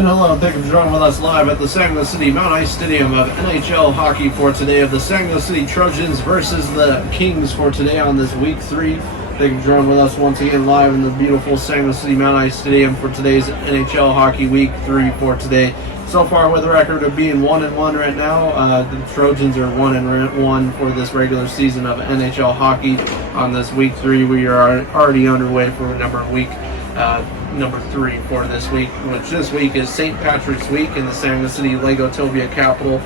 And hello, thank you for joining with us live at the San Luis City Mount Ice Stadium of NHL hockey for today of the San Luis City Trojans versus the Kings for today on this week 3. Thank you for joining with us once again live in the beautiful San Luis City Mount Ice Stadium for today's NHL hockey week 3 for today. So far with a record of being 1-1 right now, the Trojans are 1-1 for this regular season of NHL hockey. On this week 3, we are already underway for number 3 for this week, which this week is St. Patrick's Week in the San Luis City Legotopia capital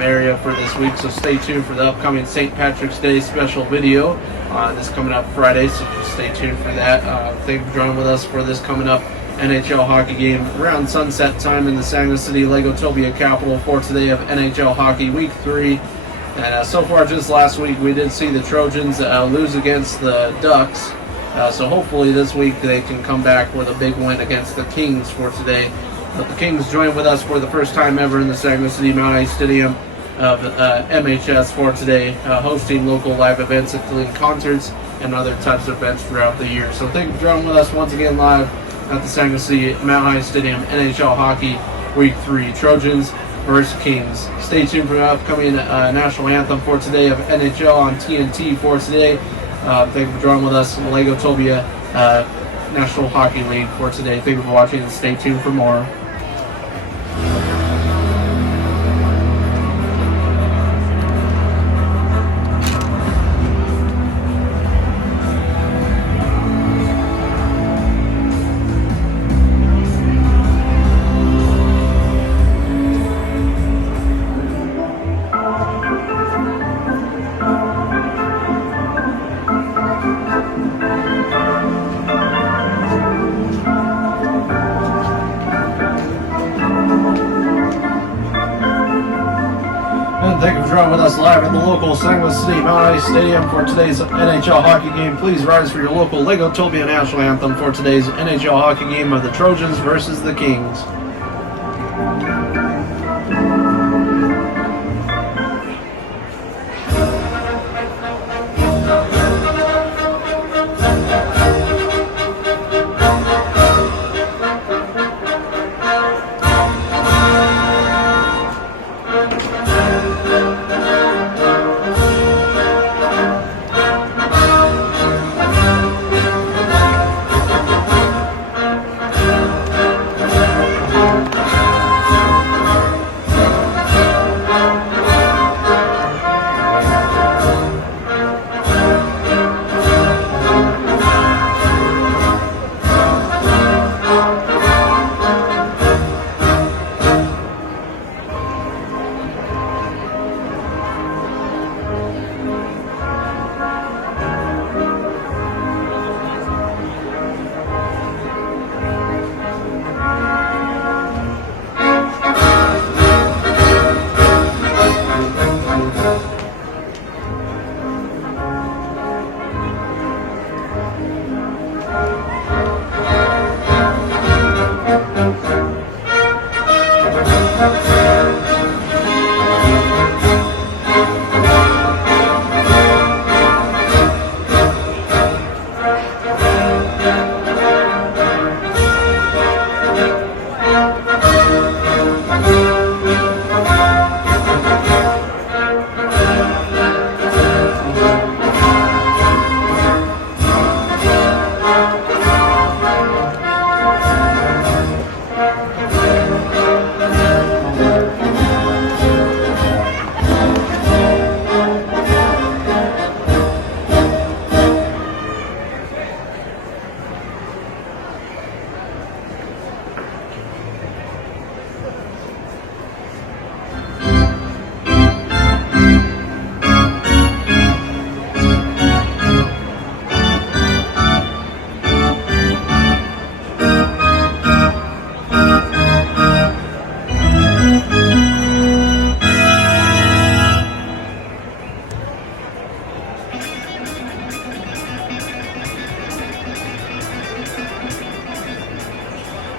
area for this week. So stay tuned for the upcoming St. Patrick's Day special video. This coming up Friday, so stay tuned for that. Thank you for joining with us for this coming up NHL hockey game around sunset time in the San Luis City Legotopia capital for today of NHL hockey week 3. And so far, just last week, we did see the Trojans lose against the Ducks. So hopefully this week they can come back with a big win against the Kings for today. But the Kings join with us for the first time ever in the San Luis City Mount Ice Stadium of MHS for today, hosting local live events, including concerts and other types of events throughout the year. So thank you for joining with us once again live at the San Luis City Mount Ice Stadium, NHL hockey week 3, Trojans versus Kings. Stay tuned for the upcoming national anthem for today of NHL on TNT for today. Thank you for joining with us in the Legotopia National Hockey League for today. Thank you for watching and stay tuned for more. Thank you for joining with us live at the local San Luis City Mount Ice Stadium for today's NHL hockey game. Please rise for your local Legotopia national anthem for today's NHL hockey game of the Trojans versus the Kings.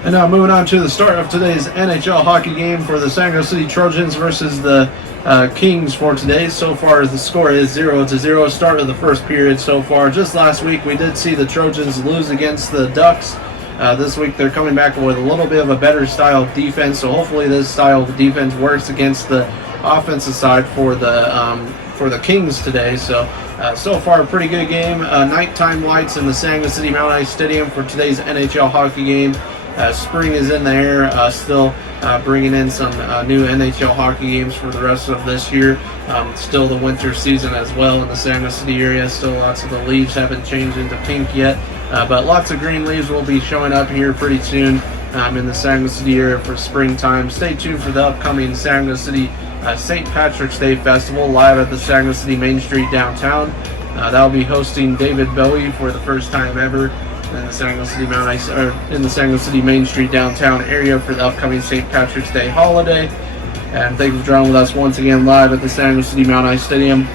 And now moving on to the start of today's NHL hockey game for the San Luis City Trojans versus the Kings for today. So far, the score is 0-0. Start of the first period so far. Just last week, we did see the Trojans lose against the Ducks. This week they're coming back with a little bit of a better style of defense, so hopefully this style of defense works against the offensive side for the Kings today. So far a pretty good game. Nighttime lights in the Sanger City Mount Ice Stadium for today's NHL hockey game. Spring is in the air, still bringing in some new NHL hockey games for the rest of this year. Still the winter season as well in the Sanger City area. Still lots of the leaves haven't changed into pink yet, but lots of green leaves will be showing up here pretty soon in the Sanger City area for springtime. Stay tuned for the upcoming Sanger City St. Patrick's Day Festival live at the Sanger City Main Street downtown. That will be hosting David Bowie for the first time ever in the Sanger City Mount Ice, or in the Sanger City Main Street downtown area for the upcoming St. Patrick's Day holiday. And thank you for joining with us once again live at the Sanger City Mount Ice Stadium.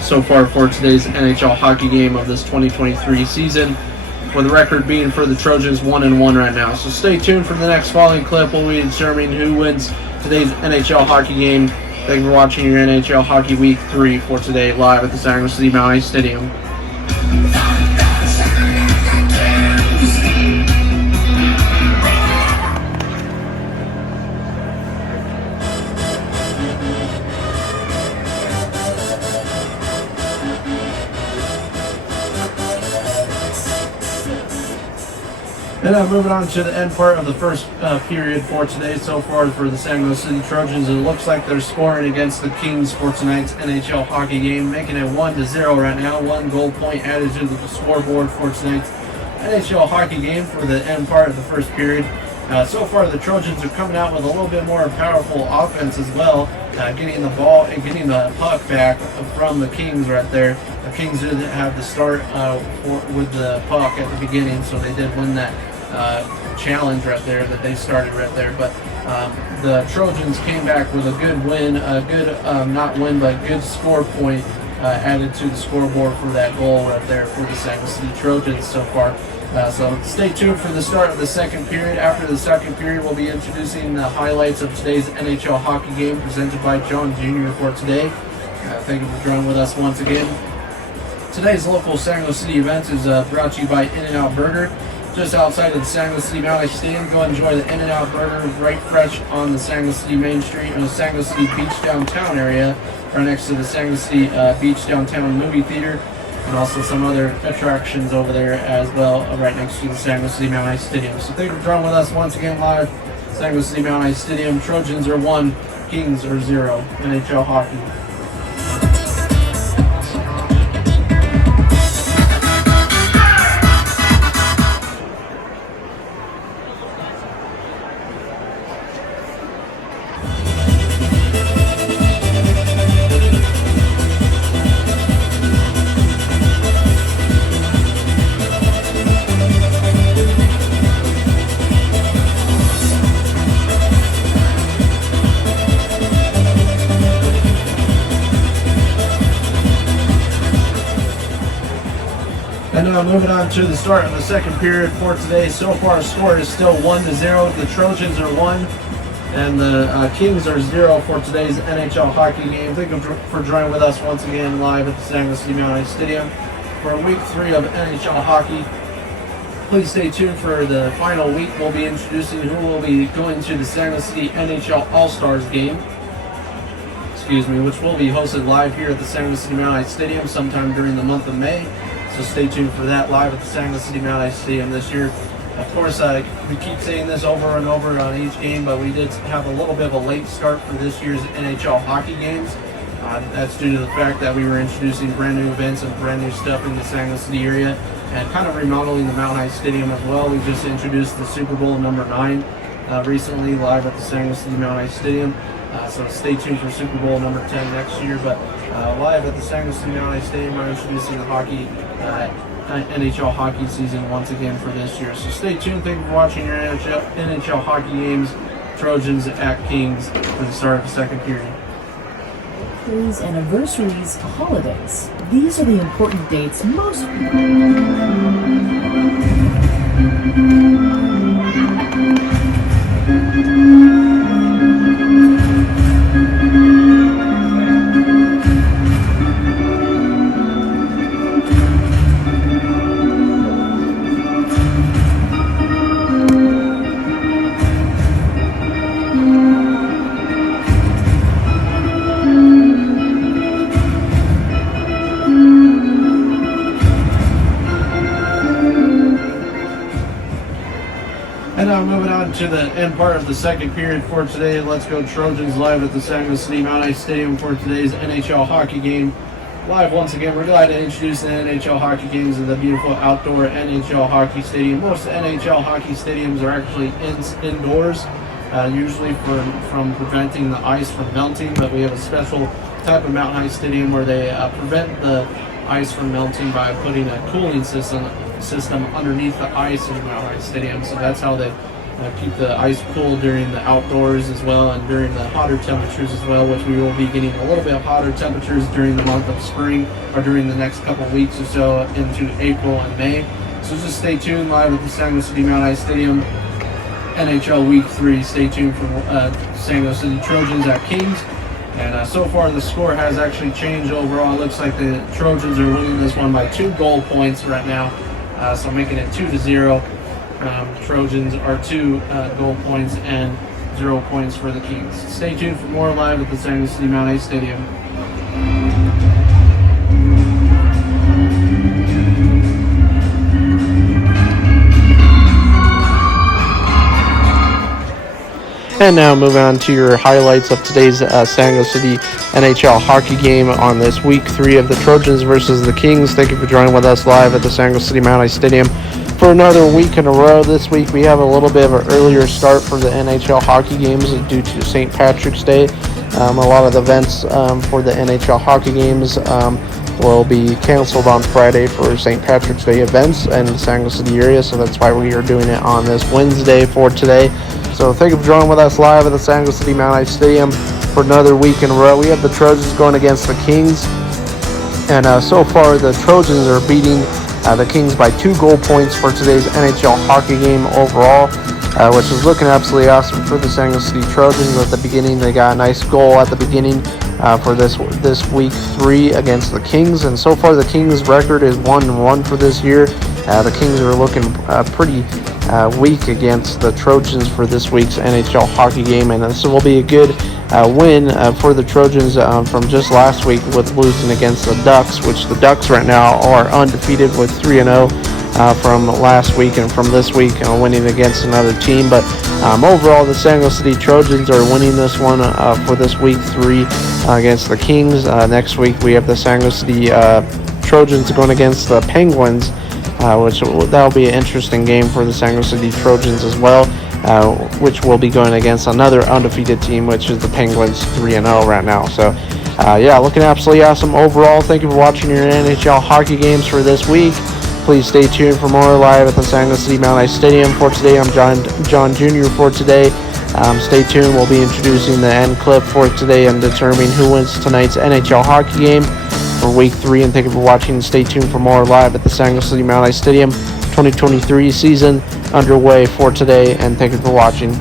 So far for today's NHL hockey game of this 2023 season, with the record being for the Trojans 1-1 right now. So stay tuned for the next following clip. We'll be determining who wins today's NHL hockey game. Thank you for watching your NHL Hockey Week 3 for today live at the Sanger City Mount Ice Stadium. And now moving on to the end part of the first period for today. So far for the Sanger City Trojans, it looks like they're scoring against the Kings for tonight's NHL hockey game, making it 1-0 right now. 1 goal point added to the scoreboard for tonight's NHL hockey game for the end part of the first period. So far the Trojans are coming out with a little bit more powerful offense as well, getting the ball and getting the puck back from the Kings right there. The Kings didn't have the start with the puck at the beginning, so they did win that challenge right there that they started right there. But the Trojans came back with a good win, a good not win but good score point added to the scoreboard for that goal right there for the Sanger City Trojans so far. So stay tuned for the start of the second period. After the second period, we'll be introducing the highlights of today's NHL hockey game presented by John Jr. for today. Thank you for joining with us once again. Today's local Sanger City event is brought to you by In-N-Out Burger. Just outside of the Sanger City Mount Ice Stadium, go enjoy the In-N-Out Burger right fresh on the Sanger City Main Street in the Sanger City Beach downtown area, right next to the Sanger City Beach downtown movie theater, and also some other attractions over there as well, right next to the Sanger City Mount Ice Stadium. So thank you for joining with us once again live, Sanger City Mount Ice Stadium. Trojans are 1, Kings are 0, NHL hockey. And now moving on to the start of the second period for today. So far, the score is still 1-0. The Trojans are 1, and the Kings are 0 for today's NHL hockey game. Thank you for joining with us once again live at the Sanger City Mount Ice Stadium for week 3 of NHL hockey. Please stay tuned for the final week. We'll be introducing who will be going to the Sanger City NHL All-Stars game. Which will be hosted live here at the Sanger City Mount Ice Stadium sometime during the month of May. So stay tuned for that live at the Sanger City Mount Ice Stadium this year. Of course, we keep saying this over and over on each game, but we did have a little bit of a late start for this year's NHL hockey games. That's due to the fact that we were introducing brand new events and brand new stuff in the Sanger City area and kind of remodeling the Mount Ice Stadium as well. We just introduced the Super Bowl number 9 recently live at the Sanger City Mount Ice Stadium. So stay tuned for Super Bowl number 10 next year. But live at the Sanger City Mount Ice Stadium, we're introducing the NHL hockey season once again for this year. So stay tuned. Thank you for watching your NHL hockey games. Trojans at Kings for the start of the second period. Birthdays, anniversaries, holidays. These are the important dates most And now moving on to the end part of the second period for today. Let's go Trojans live at the San Jose City Mount Ice Stadium for today's NHL hockey game. Live once again, we're glad to introduce the NHL hockey games in the beautiful outdoor NHL hockey stadium. Most NHL hockey stadiums are actually indoors, usually from preventing the ice from melting, but we have a special type of mountain ice stadium where they prevent the ice from melting by putting a cooling system underneath the ice in the mountain ice stadium. So that's how they keep the ice cool during the outdoors as well, and during the hotter temperatures as well, which we will be getting a little bit of hotter temperatures during the month of spring, or during the next couple of weeks or so into April and May. So just stay tuned live at the San Jose City Mount Ice Stadium, NHL Week 3. Stay tuned for San Jose City Trojans at Kings. And so far the score has actually changed overall. It looks like the Trojans are winning this one by 2 goal points right now, so making it 2-0. Trojans are 2 goal points and 0 points for the Kings. Stay tuned for more live at the San Jose City Mount Ice Stadium. And now moving on to your highlights of today's San Jose City NHL hockey game on this week 3 of the Trojans versus the Kings. Thank you for joining with us live at the San Jose City Mount Ice Stadium for another week in a row. This week we have a little bit of an earlier start for the NHL hockey games due to St. Patrick's Day. A lot of the events for the NHL hockey games will be canceled on Friday for St. Patrick's Day events in the San Jose City area, so that's why we are doing it on this Wednesday for today. So thank you for joining with us live at the San Jose City Mount Ice Stadium for another week in a row. We have the Trojans going against the Kings, and so far the Trojans are beating the Kings by 2 goal points for today's NHL hockey game overall, which is looking absolutely awesome for the San Jose City Trojans. At the beginning, they got a nice goal at the beginning for this week 3 against the Kings, and so far the Kings' record is 1-1 for this year. The Kings are looking pretty weak against the Trojans for this week's NHL hockey game, and this will be a good win for the Trojans from just last week with losing against the Ducks, which the Ducks right now are undefeated with 3-0 from last week, and from this week winning against another team. But overall, the San Jose City Trojans are winning this one for this week 3 against the Kings. Next week we have the San Jose City Trojans going against the Penguins, which that'll be an interesting game for the San Jose City Trojans as well, which will be going against another undefeated team, which is the Penguins, 3-0 right now. So looking absolutely awesome overall. Thank you for watching your NHL hockey games for this week. Please stay tuned for more live at the San Jose City Mount Ice Stadium. For today, I'm John Jr. for today. Stay tuned. We'll be introducing the end clip for today and determining who wins tonight's NHL hockey game for week 3. And thank you for watching. Stay tuned for more live at the San Jose City Mount Ice Stadium. 2023 season underway for today, and thank you for watching.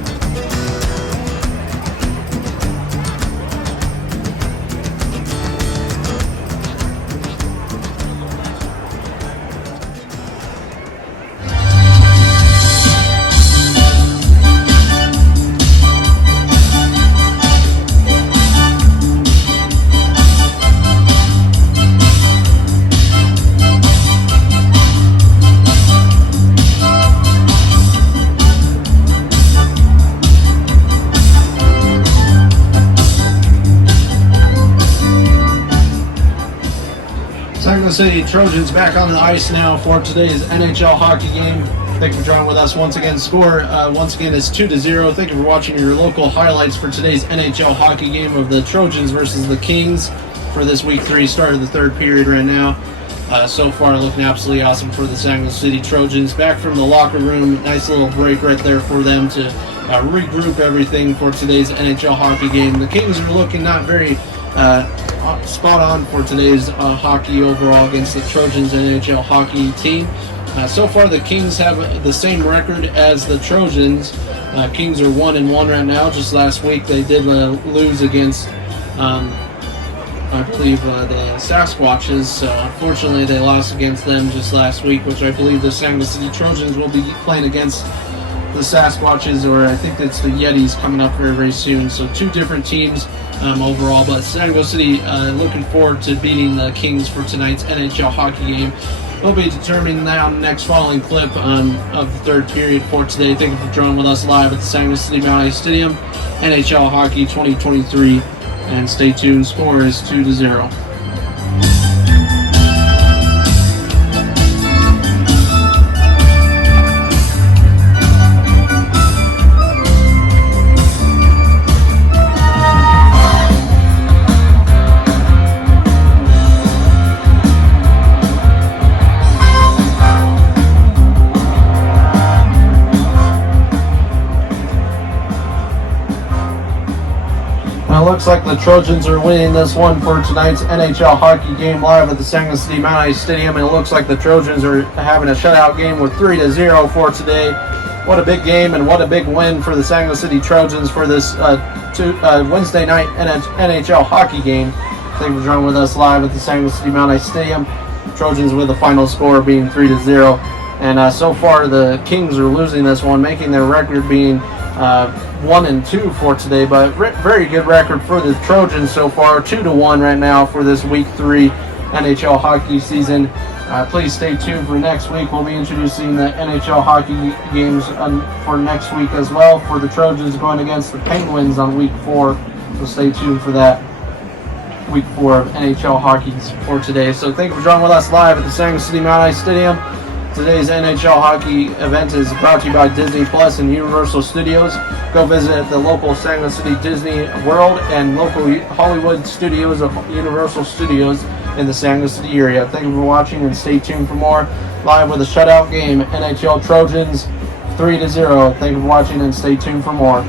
San Jose City Trojans back on the ice now for today's NHL hockey game. Thank you for joining with us once again. Score once again is 2-0. Thank you for watching your local highlights for today's NHL hockey game of the Trojans versus the Kings for this week 3. Start of the third period right now. So far looking absolutely awesome for the San Jose City Trojans. Back from the locker room. Nice little break right there for them to regroup everything for today's NHL hockey game. The Kings are looking not very spot on for today's hockey overall against the Trojans NHL hockey team. So far the Kings have the same record as the Trojans. Kings are 1-1 right now. Just last week they did lose against I believe the Sasquatches, so unfortunately they lost against them just last week, which I believe the San Jose City Trojans will be playing against the Sasquatches, or I think it's the Yetis coming up very, very soon. So 2 different teams overall, but San Jose City looking forward to beating the Kings for tonight's NHL hockey game. We'll be determining that on the next following clip of the third period for today. Thank you for joining with us live at the Saguenay City Mount Ice Stadium, NHL Hockey 2023. And stay tuned, score is 2-0. It looks like the Trojans are winning this one for tonight's NHL hockey game live at the Saguenay City Mount Ice Stadium. And it looks like the Trojans are having a shutout game with 3-0 for today. What a big game and what a big win for the Saguenay City Trojans for this Wednesday night NHL hockey game. Thank you for joining with us live at the Saguenay City Mount Ice Stadium. Trojans with the final score being 3-0. And so far the Kings are losing this one, making their record being 1-2 for today, but very good record for the Trojans so far, 2-1 right now for this Week 3 NHL hockey season. Please stay tuned for next week. We'll be introducing the NHL hockey games for next week as well, for the Trojans going against the Penguins on Week 4. So stay tuned for that Week 4 of NHL hockey for today. So thank you for joining with us live at the Saguenay City Mount Ice Stadium. Today's NHL hockey event is brought to you by Disney Plus and Universal Studios. Go visit the local Saguenay City Disney World and local Hollywood studios of Universal Studios in the Saguenay City area. Thank you for watching and stay tuned for more. Live with a shutout game, NHL Trojans 3-0. Thank you for watching and stay tuned for more.